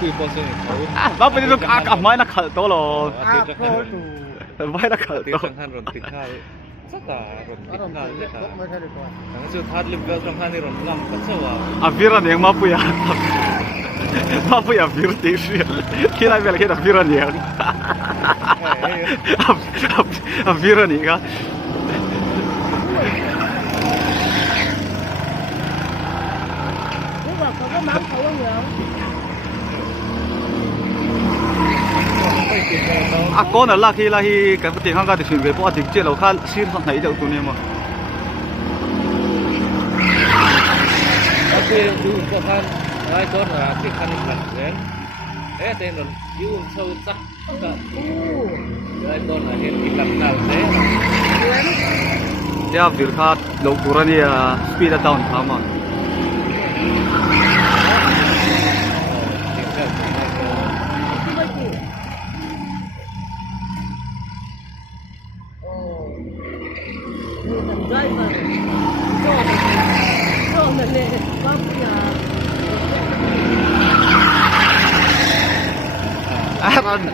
kui po se khau ba bây giờ cả máy nó khởi tố rồi máy nó khởi ti tố sang han ron ti khal sata ron ti khal le ta nang chu that level sang han ron lam ka chawa à vira này mà bây giờ vira tí xíu khi này về là khi nào vira này à vira này cả à con là khi cái tiền hàng cái thì chuyển về bỏ thì chết lâu khá xin thằng này đâu tụi em mà tapi du ko han ai kon là ti khan khan ren tên ron yu sâu sắc ka ai kon là hiện ti lam nal se ya vir kha lo turani speed down thama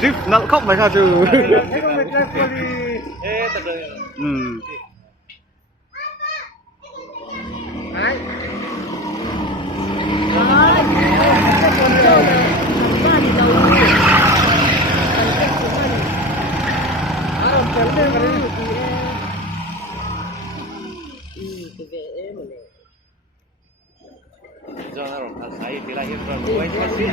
drift nó không phải là từ do nó ron thal sai ti la hin ron quay qua si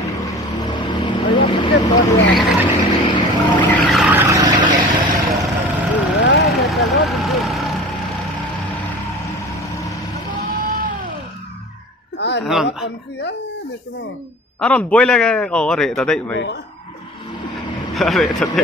Aron boy lagi oh re tadi mai re tadi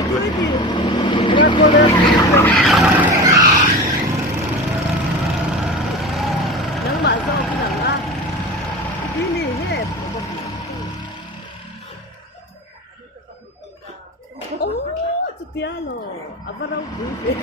Oh, Tutiano, apa raw buffet?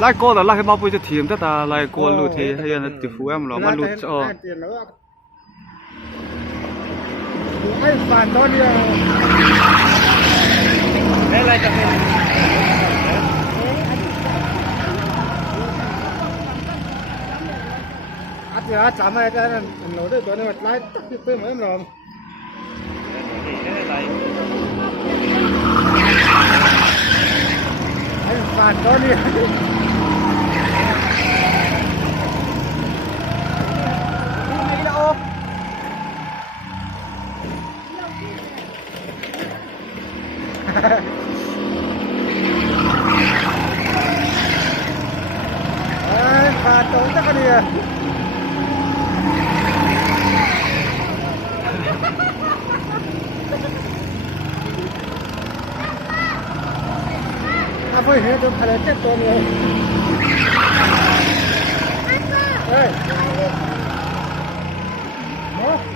lại cô là lại cái bao bì cho thiếm tất ta lại cô lụt thì hay là tỷ phú em nó mà lụt cho ai phản đó đi đây lại cho mình thì chạm này cái nấu đượcตัวนี้มันไล่ตักไปเหมือนเราไอ้ฝานตัวนี้ไอ้ฝานตัวนี้กันเนี่ยapa ini tuh kalau cek tuh nih, mau?